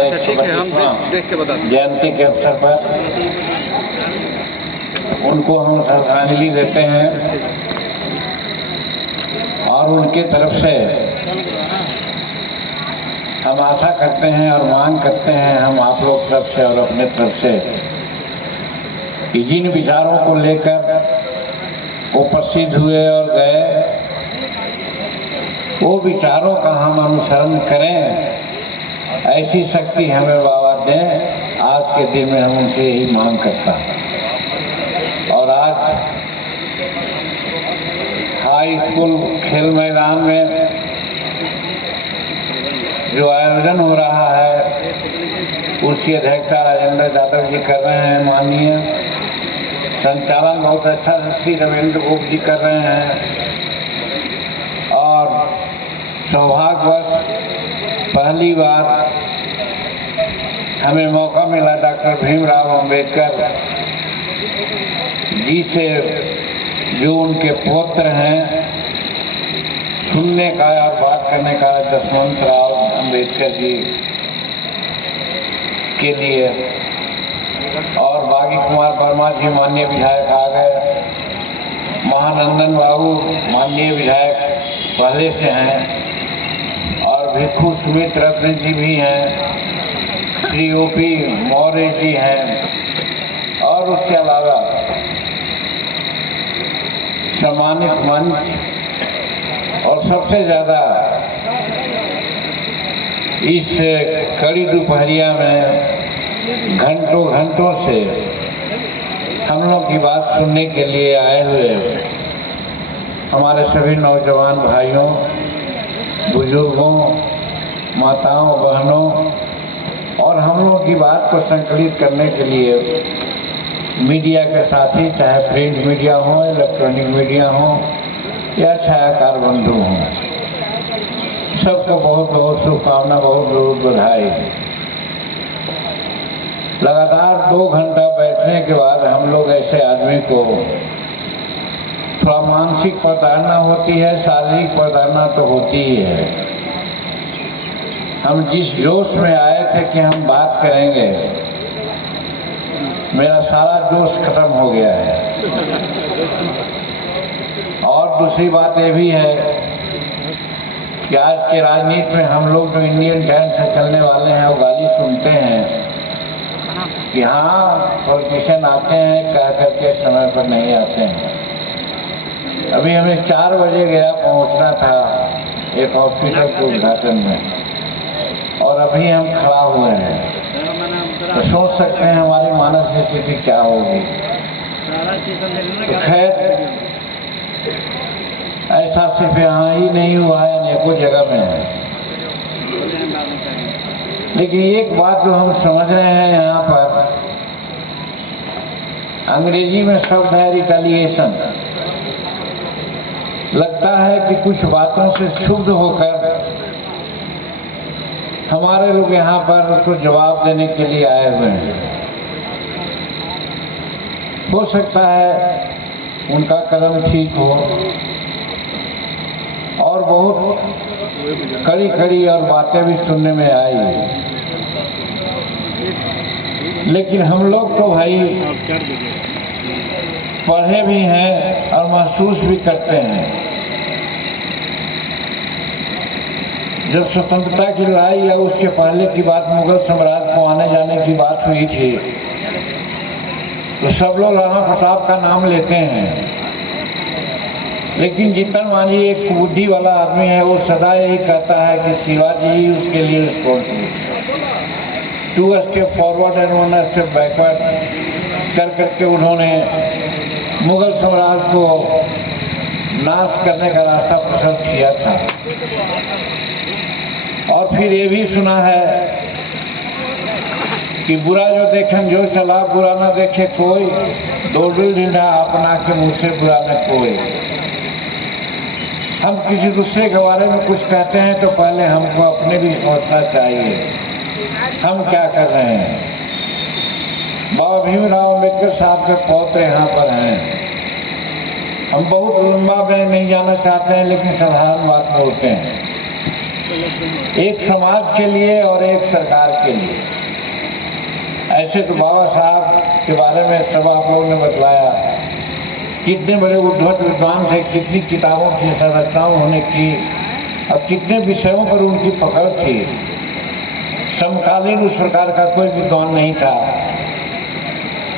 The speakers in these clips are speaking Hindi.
ठीक है, हम देख के बताते हैं। जयंती के अवसर पर उनको हम श्रद्धांजलि देते हैं और उनके तरफ से हम आशा करते हैं और मांग करते हैं, हम आप लोग तरफ से और अपने तरफ से, कि जिन विचारों को लेकर वो प्रसिद्ध हुए और गए, वो विचारों का हम अनुसरण करें, ऐसी शक्ति हमें बाबा दें। आज के दिन में हम उनसे यही मांग करता हूँ। और आज हाई स्कूल खेल मैदान में जो आयोजन हो रहा है, उसकी अध्यक्षता राजेंद्र यादव जी कर रहे हैं, माननीय संचालन बहुत अच्छा श्री रविंद्र गुप्त जी कर रहे हैं। और सौभाग्यवश पहली बार हमें मौका मिला डॉक्टर भीमराव अंबेडकर जी से, जो उनके पुत्र हैं, सुनने का और बात करने का, जसवंत राव अंबेडकर जी के लिए। और बागी कुमार वर्मा जी माननीय विधायक आ गए, महानंदन बाबू माननीय विधायक पहले से हैं, और भिक्षु सुमित रत्न जी भी हैं, श्री ओपी मौर्य जी हैं, और उसके अलावा सम्मानित मंच, और सबसे ज़्यादा इस कड़ी दोपहरिया में घंटों से हम लोग की बात सुनने के लिए आए हुए हमारे सभी नौजवान भाइयों, बुजुर्गों, माताओं, बहनों, और हम लोगों की बात को संकलित करने के लिए मीडिया के साथी, चाहे प्रिंट मीडिया हो, इलेक्ट्रॉनिक मीडिया हो या छायाकार बंधु हों, सबको बहुत बहुत शुभकामना, बहुत बहुत बधाई। लगातार 2 घंटा बैठने के बाद हम लोग ऐसे आदमी को थोड़ा मानसिक प्रताड़ना होती है, शारीरिक प्रताड़ना तो होती ही है। हम जिस जोश में आए थे कि हम बात करेंगे, मेरा सारा जोश खत्म हो गया है। और दूसरी बात ये भी है कि आज के राजनीति में हम लोग जो इंडियन टैंक से चलने वाले हैं, वो गाली सुनते हैं कि हाँ पॉलिटिशियन आते हैं, कह करके समय पर नहीं आते हैं। अभी हमें 4 बजे गया पहुंचना था एक हॉस्पिटल के उद्घाटन में, और अभी हम खड़ा हुए हैं, तो सोच सकते हैं हमारी मानसिक स्थिति क्या होगी। तो खैर, ऐसा सिर्फ यहाँ ही नहीं हुआ है, अनेकों जगह में है। लेकिन एक बात जो हम समझ रहे हैं यहाँ पर, अंग्रेजी में शब्द है रिटेलिएशन। लगता है कि कुछ बातों से क्षुब्ध होकर हमारे लोग यहाँ पर कुछ जवाब देने के लिए आए हुए हैं। हो सकता है उनका कदम ठीक हो, और बहुत कड़ी और बातें भी सुनने में आई, लेकिन हम लोग तो भाई पढ़े भी हैं और महसूस भी करते हैं। जब स्वतंत्रता की लड़ाई या उसके पहले की बात, मुगल साम्राज्य को आने जाने की बात हुई थी, तो सब लोग राणा प्रताप का नाम लेते हैं। लेकिन जितना मानिए एक बुद्धि वाला आदमी है, वो सदा यही कहता है कि शिवाजी ही उसके लिए responsible, 2 step forward and 1 step backward कर करके उन्होंने मुगल साम्राज्य को नाश करने का रास्ता प्रशस्त किया था। और फिर ये भी सुना है कि बुरा जो देखें जो चला, बुरा ना देखे कोई, दो दिल ढींढा अपना के मुँह से बुरा न कोई। हम किसी दूसरे के बारे में कुछ कहते हैं तो पहले हमको अपने भी सोचना चाहिए हम क्या कर रहे हैं। बाबा भीमराव अंबेडकर साहब के पौत्र यहाँ पर हैं। हम बहुत लंबा में नहीं जाना चाहते हैं, लेकिन साधारण बात बोलते हैं। एक समाज के लिए और एक सरकार के लिए। ऐसे तो बाबा साहब के बारे में सब आप लोगों ने बतलाया, कितने बड़े उद्धत विद्वान थे, कितनी किताबों की संरचनाओं उन्होंने की और कितने विषयों पर उनकी पकड़ थी। समकालीन उस प्रकार का कोई विद्वान नहीं था।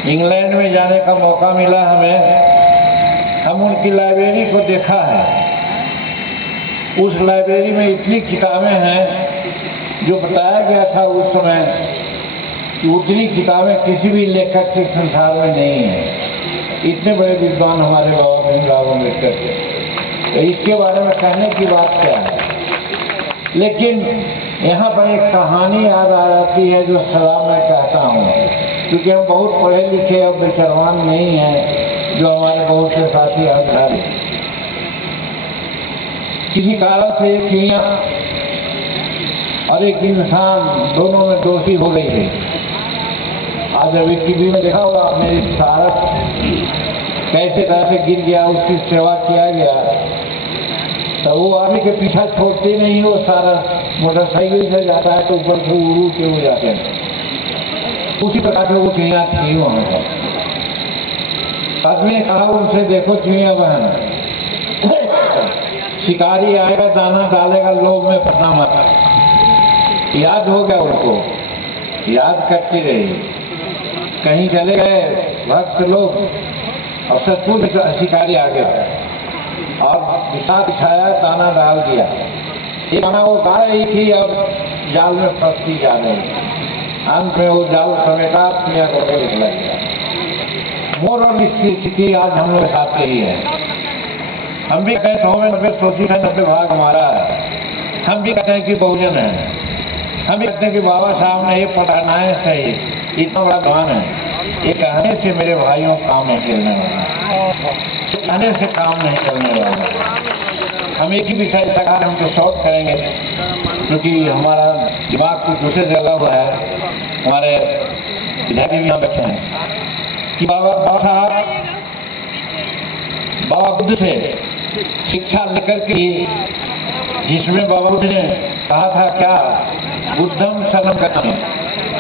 इंग्लैंड में जाने का मौका मिला हमें, हम उनकी लाइब्रेरी को देखा है। उस लाइब्रेरी में इतनी किताबें हैं जो बताया गया था उस समय कि उतनी किताबें किसी भी लेखक के संसार में नहीं है। इतने बड़े विद्वान हमारे बाबा भीमराव अम्बेडकर थे। तो इसके बारे में कहने की बात क्या है, लेकिन यहाँ पर एक कहानी याद आ जाती है जो सदा मैं कहता हूँ, क्योंकि हम बहुत पढ़े लिखे और विचारवान नहीं हैं जो हमारे बहुत से साथी हैं। किसी कारण से एक चिड़िया और एक इंसान दोनों में दोषी हो गई है। आज अभी टीवी में देखा होगा आपने, एक सारस कैसे तरह से गिर गया, उसकी सेवा किया गया, तो वो आदमी के पीछा छोड़ते नहीं। वो सारस मोटरसाइकिल से जाता है तो ऊपर से उड़ू के हो जाते हैं। उसी प्रकार से वो चिड़िया थी वहाँ पर। आदमी ने कहा उनसे, देखो चिड़िया बहन, शिकारी आएगा दाना डालेगा, लोभ में फंसना मत। याद हो गया उनको, याद करती रही। कहीं चले गए भक्त लोग और सचमुच शिकारी आ गया और विषाद छाया, दाना डाल दिया। ये दाना वो गा रही थी, अब जाल में फंसती जा रही। अंत में वो जाल समेटा पिया करके निकला गया। मोर और इसकी स्थिति आज हम लोग साथ ही है। हम भी कहते हैं 100 में 90 शोषित है, 90 भाग हमारा है। हम भी कहते हैं कि बहुजन है। हम भी कहते हैं कि बाबा साहब ने ये पढ़ाना है सही, इतना बड़ा ज्ञान है। ये कहने से मेरे भाइयों काम नहीं चलने वाला, कहने से काम नहीं चलने वाला। हम एक ही विषय सरकार हम तो शॉर्ट करेंगे, क्योंकि हमारा दिमाग कुछ दूसरे जगह हुआ है। हमारे विधायक भी यहाँ बैठे हैं कि बाबा साहब बाबा बुद्ध से शिक्षा लेकर के, जिसमें बाबा बुद्ध ने कहा था क्या, बुद्धम शरणम गच्छामि,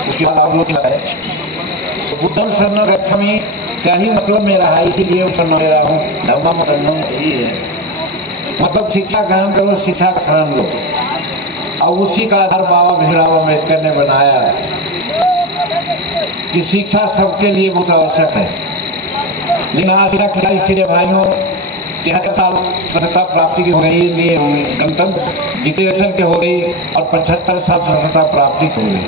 उसकी बात आप लोग की बताए। बुद्धम शरणम गच्छामि क्या ही मतलब मेरा है, इसीलिए शरण ले रहा हूँ। धम्मम शरणम यही है, मतलब शिक्षा ग्रहण करो, शिक्षा का शरण लो। और उसी का आधार बाबा भीमराव अम्बेडकर ने बनाया कि शिक्षा सबके लिए बहुत आवश्यक है। लेकिन आज तक इसलिए भाइयों 73 साल स्वतंत्रता प्राप्ति की हो गई, लिए गणतंत्र डिक्लेरेशन के हो गई और 75 साल स्वतंत्रता प्राप्ति हो गई।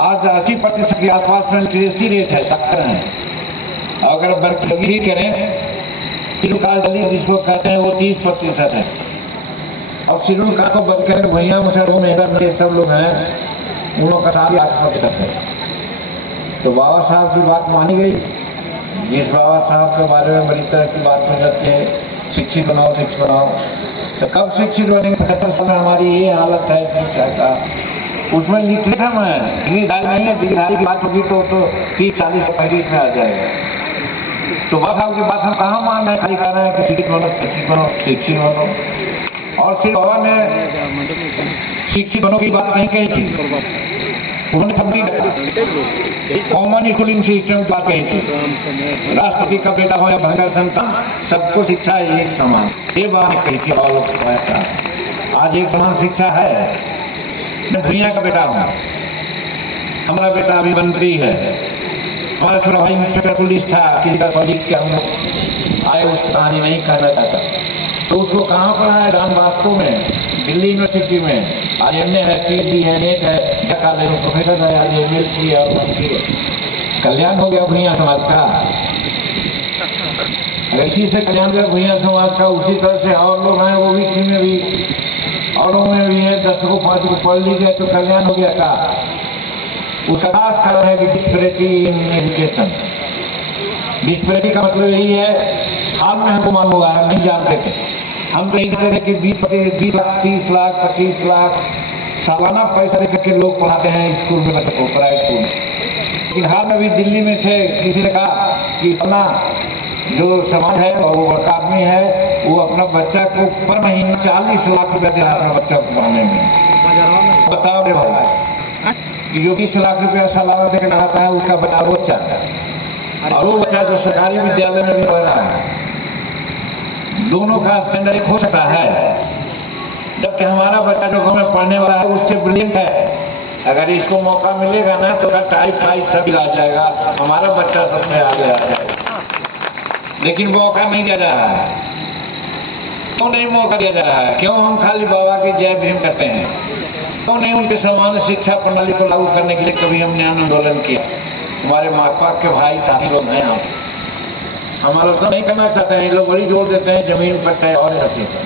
आज 80% के आसपास में लिटरेसी रेट है, साक्षर है। अगर वर्गीकरण करें, शेड्यूल कास्ट जिसको कहते हैं वो 30% है। अब शेड्यूल कास्ट को बंद करें, भैया मुसलमान मेहनत सब लोग हैं, उन लोग का 8% है। तो बाबा साहब की बात मानी गई। जिस बाबा साहब के बारे में बड़ी तरह की बात हो जाती है, शिक्षित बनाओ, शिक्षित बनाओ। तो कब शिक्षित बनेंगे? 75 साल में हमारी ये हालत है शिक्षा का। उसमें लिटरेचर है, डिग्रीधारी नहीं है। डिग्रीधारी की बात होगी तो 30, 40, 35 में आ जाएगा। तो बाबा साहब की बात हम कहाँ मान रहे हैं? खाली कह रहे हैं कि शिक्षित बनो, शिक्षित बनो, शिक्षित बनो। और सिर्फ बाबा ने शिक्षित बनो की बात नहीं कही थी, उन्होंने कॉमन स्कूलिंग सिस्टम की बात कही थी। राष्ट्रपति का बेटा हो या भंगा संतान, सबको शिक्षा एक समान, ये बात कही थी। और आज एक समान शिक्षा है। मैं दुनिया का बेटा हूँ, हमारा बेटा अभी मंत्री है, हमारा छोटा भाई इंस्पेक्टर पुलिस था, किसी का कॉलेज के हम लोग आए, उस कहानी नहीं कहना चाहता। तो उसको कहाँ पढ़ा है? डॉन बॉस्को में, दिल्ली यूनिवर्सिटी में। आज एमए है, पीएचडी है, नेट है, कॉलेज में प्रोफेसर है, आज एमएलसी है और मंत्री है। कल्याण हो गया भूया समाज का। इसी से कल्याण हो गया भूया समाज का। उसी तरह से और लोग हैं, वो भी इसी में भी, और लोगों में भी है। 10 को 5 को पढ़ ली गए तो कल्याण हो गया था। उसका खास कारण है कि डिस्पैरिटी इन एजुकेशन। डिस्पैरिटी का मतलब यही है, हाल में हमको मालूम हुआ है, नहीं जानते थे। हम तो यही कहते थे कि 20 लाख, 30 लाख, 25 लाख सालाना पैसा देकर के लोग पढ़ाते हैं स्कूल में बच्चों को, प्राइवेट स्कूल में। लेकिन हाल में भी दिल्ली में थे, किसी ने कहा कि अपना जो समाज है और वो आदमी है वो अपना बच्चा को पर महीना 40 लाख रुपया दे रहा था बच्चा को पढ़ाने में। बताओ रे भाई, जो 20 लाख रुपया सालाना देकर लगाता है उसका बच्चा रोज चाहता है, और वो बच्चा जो सरकारी विद्यालय में भी पढ़ रहा है, दोनों का स्टैंडर्ड एक हो सकता है। जबकि हमारा बच्चा जो गाँव में पढ़ने वाला है उससे ब्रिलियंट है। अगर इसको मौका मिलेगा ना तो टाइप फाइव सब आ जाएगा, हमारा बच्चा सबसे आगे आ जाएगा। लेकिन मौका नहीं दिया जा रहा है। क्यों नहीं मौका दिया जा रहा है? क्यों हम खाली बाबा की जय भीम करते हैं? क्यों नहीं उनके समान शिक्षा प्रणाली को लागू करने के लिए कभी हमने आंदोलन किया? हमारे माँ बाप के भाई साथी लोग हैं, हमारा तो नहीं करना चाहते हैं। ये लोग बड़ी जोर देते हैं जमीन पर तय और ऐसे पर,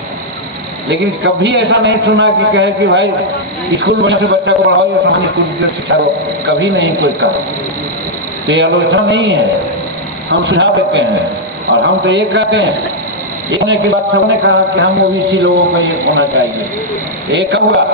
लेकिन कभी ऐसा नहीं सुना कि कहे कि भाई स्कूल में से बच्चा को पढ़ाओ या सामान्य स्कूल की शिक्षा को, कभी नहीं कोई कहा। तो ये आलोचना नहीं है, हम सुझाव देते हैं। और हम तो ये कहते हैं, एक होने के बाद सबने कहा कि हम ओबीसी लोगों का ये होना चाहिए। ये कब हुआ?